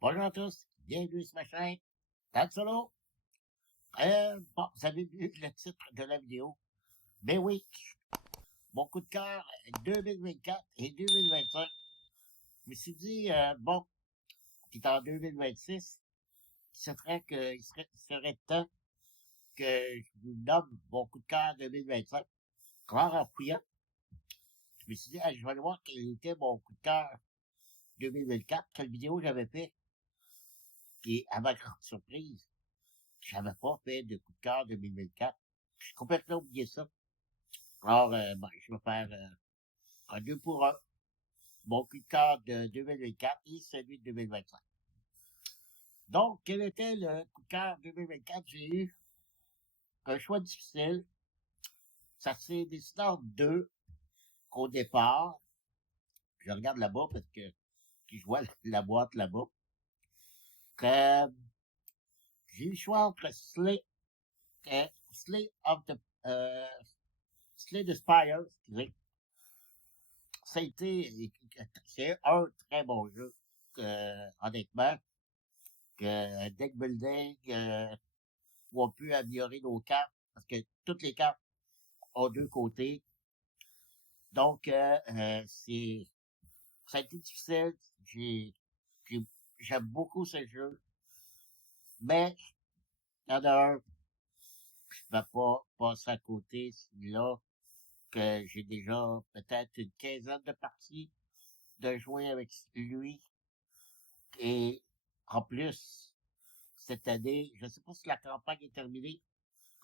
Bonjour à tous, bienvenue sur ma chaîne, Tan Solo. Bon, vous avez vu le titre de la vidéo. Ben oui, mon coup de cœur 2024 et 2025. Je me suis dit, bon, qui est en 2026, il serait temps que je vous nomme mon coup de cœur 2025. En fouillant, je me suis dit, je vais aller voir quel était mon coup de cœur 2024, quelle vidéo j'avais fait. Et à ma grande surprise, j'avais pas fait de coup de cœur 2024. J'ai complètement oublié ça. Alors, je vais faire un 2 pour un. Mon coup de cœur de 2024 et celui de 2025. Donc, quel était le coup de cœur 2024? J'ai eu un choix difficile. Ça s'est décidé en deux au départ. Je regarde là-bas parce que je vois la boîte là-bas. Euh, j'ai eu le choix entre Slay of the, euh, Slay the Spire, excusez. Ça a été, c'est un très bon jeu, honnêtement. Deck building, où on peut améliorer nos cartes, parce que toutes les cartes ont deux côtés. Donc, ça a été difficile. J'ai- J'aime beaucoup ce jeu, mais il y en a un, je ne vais pas passer à côté, celui-là, que j'ai déjà peut-être une quinzaine de parties de jouer avec lui. Et en plus, cette année, je ne sais pas si la campagne est terminée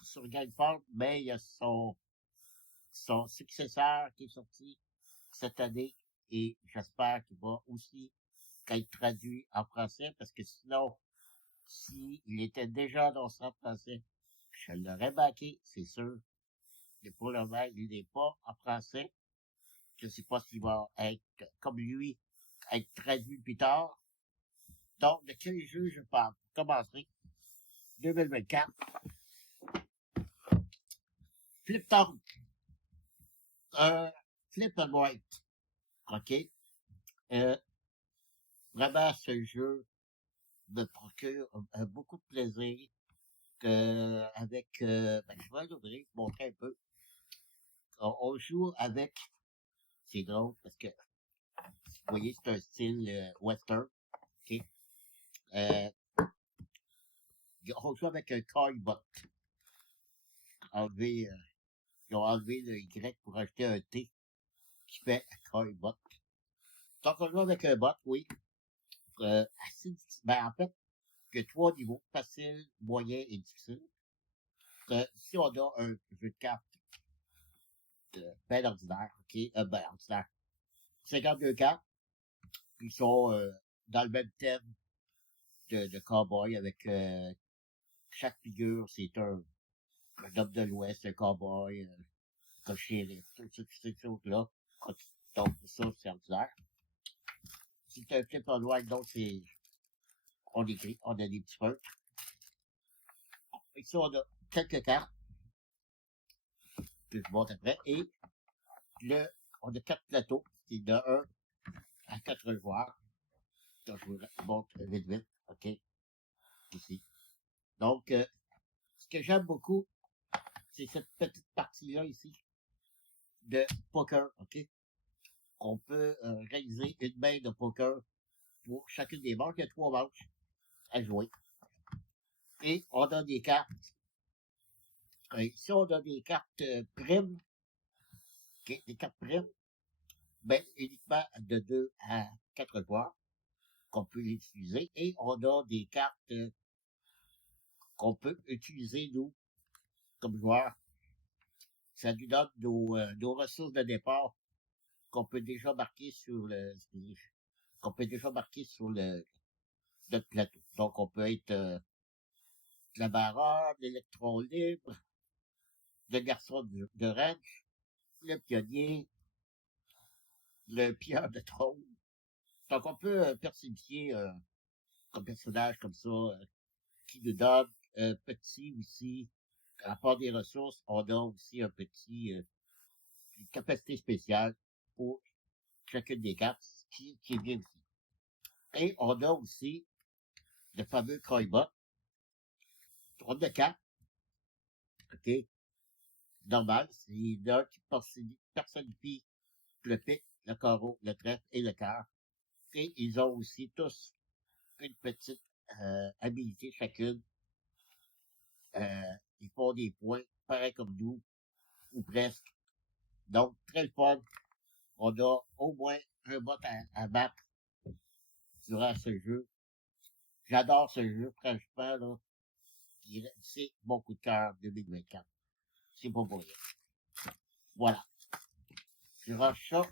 sur GameFound, mais il y a son successeur qui est sorti cette année et j'espère qu'il va aussi être traduit en français parce que sinon, s'il était déjà dans son français, je l'aurais baqué, c'est sûr. Mais pour le moment, il n'est pas en français. Je ne sais pas s'il va être, comme lui, être traduit plus tard. Donc, de quel jeu je parle? Pour commencer, 2024, Flip Town, euh, Flip and White, ok? Euh, Vraiment, ce jeu me procure beaucoup de plaisir. Je vais l'ouvrir, montrer un peu. On joue avec, c'est drôle parce que, vous voyez, c'est un style western, ok? Euh, on joue avec un Toybot. Enlevé, ils ont enlevé le Y pour ajouter un T qui fait Toybot. Donc, on joue avec un bot, oui. En fait, il y a trois niveaux, facile, moyen et difficile. Si on a un jeu de cartes ben ordinaire, ok? Ordinaire. 52 cartes, qui sont dans le même thème de cowboy avec chaque figure, c'est un homme de l'Ouest, un cowboy, un shérif, toutes ces choses-là. Donc, ça, c'est ordinaire. Si c'est un flip en noir, donc on écrit, on a des petits feutres. Ici, on a quelques cartes que je montre après. Et on a quatre plateaux. C'est de 1 à 4 joueurs. Donc, je vous montre vite, vite. OK? Ici. Donc, ce que j'aime beaucoup, c'est cette petite partie-là ici de poker, OK? On peut réaliser une main de poker pour chacune des manches. Il y a trois manches à jouer. Et on a des cartes. Ici, on a des cartes primes. OK? Des cartes primes. Ben, uniquement de 2 à 4 joueurs qu'on peut utiliser. Et on a des cartes qu'on peut utiliser, nous, comme joueurs. Ça nous donne nos ressources de départ qu'on peut déjà marquer sur qu'on peut déjà marquer sur notre plateau. Donc, on peut être la baronne, l'électron libre, le garçon de ranch, le pionnier, le pierre de trône. Donc, on peut personnifier un personnage comme ça qui nous donne un petit aussi, à part des ressources, on a aussi une capacité spéciale pour chacune des cartes, qui est bien aussi. Et on a aussi le fameux Croix-Bas, tourne de cartes, OK, normal, c'est là qui personnifie le pic, le carreau, le trèfle et le cœur. Et ils ont aussi tous une petite habilité chacune. Ils font des points, pareil comme nous, ou presque. Donc, très le fun. On a au moins un bot à battre durant ce jeu. J'adore ce jeu, franchement, là. C'est mon coup de cœur 2024. C'est pas pour rien. Voilà. Je range ça.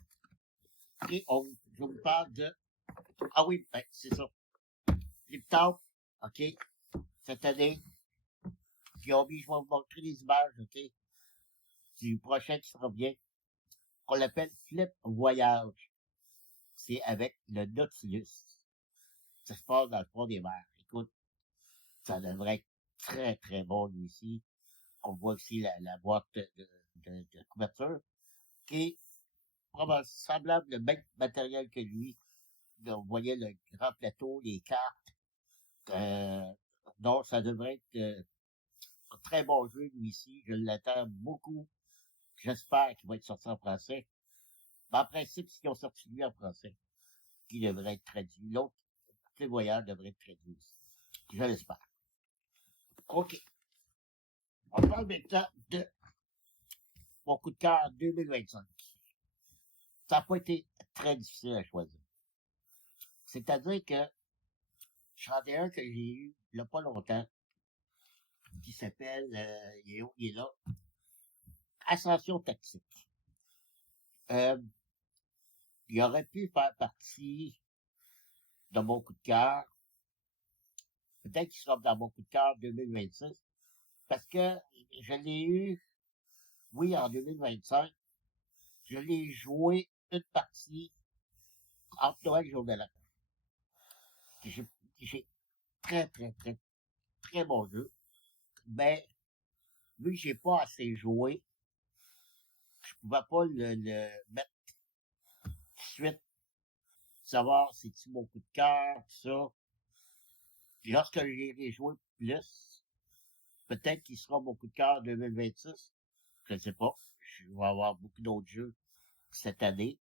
Et je vous parle de... Ah oui, ben, c'est ça. Flip-top, OK, cette année, puis je vais vous montrer des images, OK, du prochain qui sera bien. On l'appelle Flip Voyage. C'est avec le Nautilus. Ça se passe dans le fond des mers. Écoute, ça devrait être très, très bon, lui aussi. On voit aussi la boîte de couverture, qui est probablement semblable le même matériel que lui. Là, on voyait le grand plateau, les cartes. Euh, donc, ça devrait être un très bon jeu, lui ici. Je l'attends beaucoup. J'espère qu'il va être sorti en français. Mais en principe, s'ils ont sorti lui en français, il devrait être traduit. L'autre, les voyages devraient être traduits aussi. Je l'espère. OK. On parle maintenant de mon coup de cœur 2025. Ça n'a pas été très difficile à choisir. C'est-à-dire que j'en ai un que j'ai eu il n'y a pas longtemps, qui s'appelle, il est là, Ascension Tactique. Euh, il aurait pu faire partie de mon coup de cœur. Peut-être qu'il sera dans mon coup de cœur 2026. Parce que je l'ai eu, oui, en 2025. Je l'ai joué une partie entre Noël et jour de l'an. J'ai j'ai très, très, très, très bon jeu. Mais, vu que j'ai pas assez joué, je pouvais pas le mettre tout de suite, savoir si c'est mon coup de cœur, tout ça. Puis lorsque j'ai joué plus, peut-être qu'il sera mon coup de cœur 2026. Je ne sais pas. Je vais avoir beaucoup d'autres jeux cette année.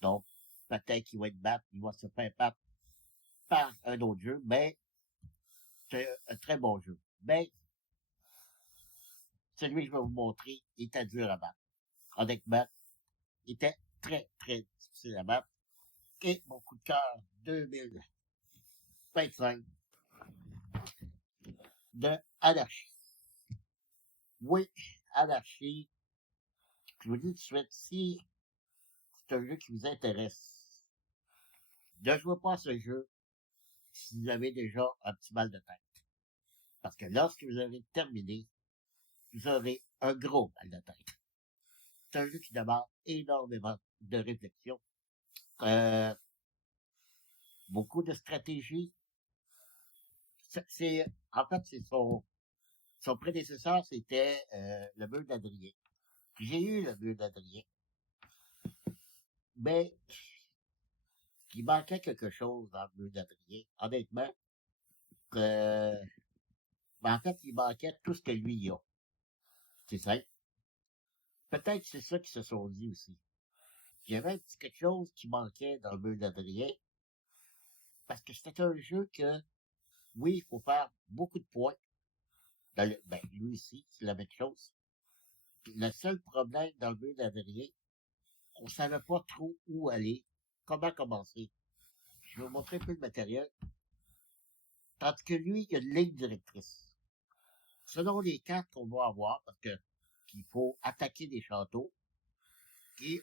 Donc, peut-être qu'il va être battu, il va se faire battre par un autre jeu, mais c'est un très bon jeu. Mais, celui que je vais vous montrer était dur à battre. Honnêtement, il était très, très difficile à battre. Et mon coup de cœur 2025 de Anarchie. Oui, Anarchie, je vous dis tout de suite, si c'est un jeu qui vous intéresse, ne jouez pas à ce jeu si vous avez déjà un petit mal de tête. Parce que lorsque vous avez terminé, vous aurez un gros mal de tête. C'est un jeu qui demande énormément de réflexion, euh, beaucoup de stratégie. En fait, c'est son prédécesseur, c'était le mur d'Adrien. J'ai eu le mur d'Adrien, mais il manquait quelque chose dans le mur d'Adrien. Honnêtement, euh, ben, en fait, il manquait tout ce que lui a. C'est ça. Peut-être c'est ça qu'ils se sont dit aussi. Il y avait un petit quelque chose qui manquait dans le mur d'Adrien, parce que c'était un jeu que, oui, il faut faire beaucoup de points. Ben, lui ici, c'est la même chose. Puis le seul problème dans le mur d'Adrien, on savait pas trop où aller, comment commencer. Je vais vous montrer un peu le matériel. Tandis que lui, il y a une ligne directrice. Selon les cartes qu'on va avoir, parce que qu'il faut attaquer des châteaux et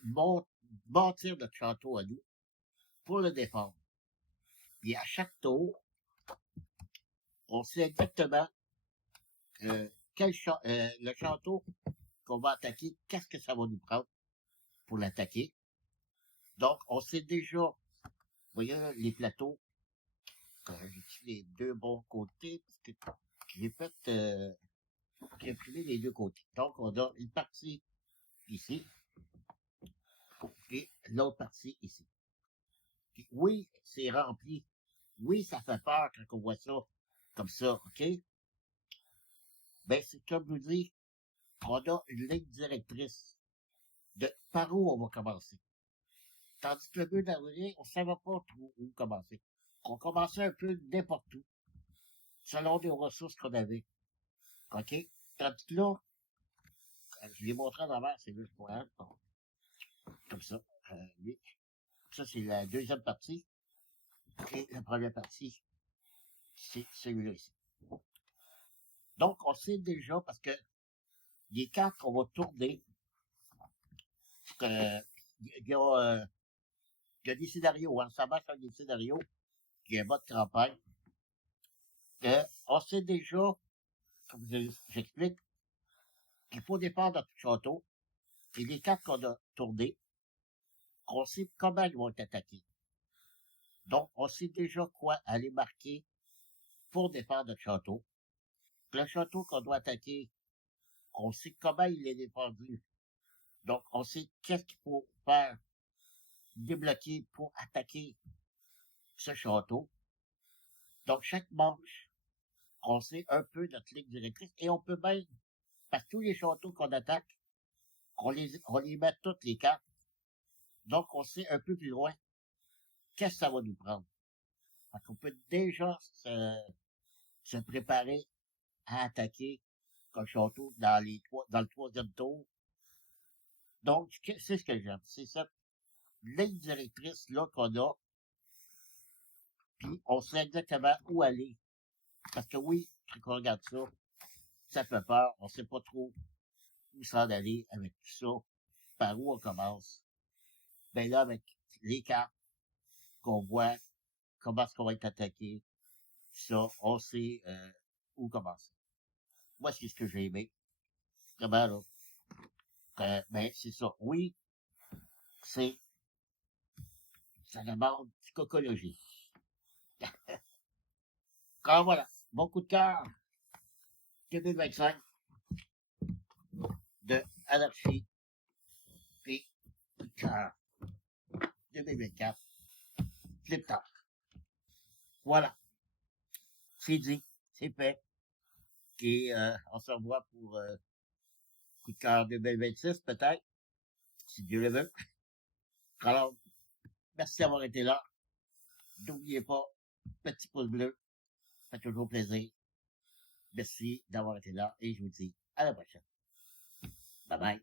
bâtir notre château à nous pour le défendre. Puis à chaque tour, on sait exactement euh, le château qu'on va attaquer, qu'est-ce que ça va nous prendre pour l'attaquer. Donc, on sait déjà, vous voyez là, les plateaux, j'ai les deux bons côtés, parce que j'ai fait, j'ai imprimé les deux côtés. Donc, on a une partie ici et l'autre partie ici. Puis, oui, c'est rempli Oui, ça fait peur quand on voit ça comme ça, OK? Ben, c'est comme je vous dis, on a une ligne directrice de par où on va commencer. Tandis que le 2 d'avril, on ne savait pas trop où commencer. On commençait un peu n'importe où, selon les ressources qu'on avait. OK? Tandis que là, je l'ai montré en avant, c'est juste pour elle, bon, comme ça. Oui. Ça, c'est la deuxième partie. Et la première partie, c'est celui-là ici. Donc, on sait déjà, parce que les cartes qu'on va tourner, il y a, il y a des scénarios, hein, ça marche avec des scénarios, qui est un mode campagne, on sait déjà, comme j'explique, qu'il faut dépendre de notre château, et les cartes qu'on a tournées, on sait comment ils vont être attaqués. Donc, on sait déjà quoi aller marquer pour défendre notre château. Le château qu'on doit attaquer, on sait comment il est défendu. Donc, on sait qu'est-ce qu'il faut faire débloquer pour attaquer ce château. Donc, chaque manche, on sait un peu notre ligne directrice et on peut même, parce que tous les châteaux qu'on attaque, on les met toutes les cartes. Donc, on sait un peu plus loin qu'est-ce que ça va nous prendre. Fait qu'on peut déjà se préparer à attaquer un château dans le troisième tour. Donc, c'est ce que j'aime. C'est cette ligne directrice là qu'on a, puis on sait exactement où aller. Parce que oui, quand on regarde ça, ça fait peur. On sait pas trop où s'en aller avec tout ça, par où on commence. Ben là, avec les cartes qu'on voit, comment est-ce qu'on va être attaqué, ça, on sait où commencer. Moi, c'est ce que j'ai aimé. Vraiment, là. Ben, c'est ça. Oui, c'est, ça demande psychologie. Quand voilà, mon coup de cœur 2025 de Anarchie, puis coup de cœur 2024, Flip Top. Voilà, c'est dit, c'est fait. Et on se revoit pour coup de cœur 2026 peut-être, si Dieu le veut. Alors, merci d'avoir été là. N'oubliez pas, petit pouce bleu, ça fait toujours plaisir. Merci d'avoir été là et je vous dis à la prochaine. Bye bye.